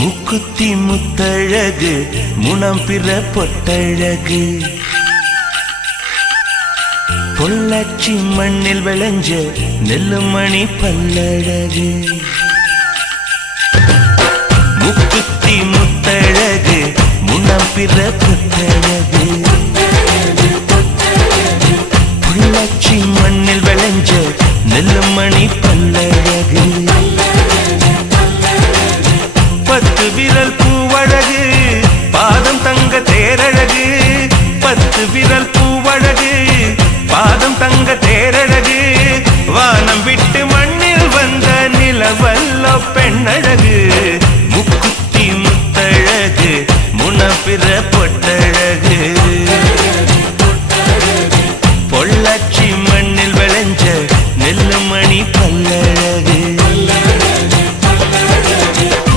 முக்குத்தி முத்தழகு முனம் பிற பொட்டழகு பொள்ளாச்சி மண்ணில் விளைஞ்ச நெல்லுமணி பல்லழகு முக்குத்தி முத்தழகு முனம் பிற பொட்டழகு பொள்ளாச்சி மண்ணில் விளைஞ்ச நெல்லுமணி பல்லழகு பத்து விரல்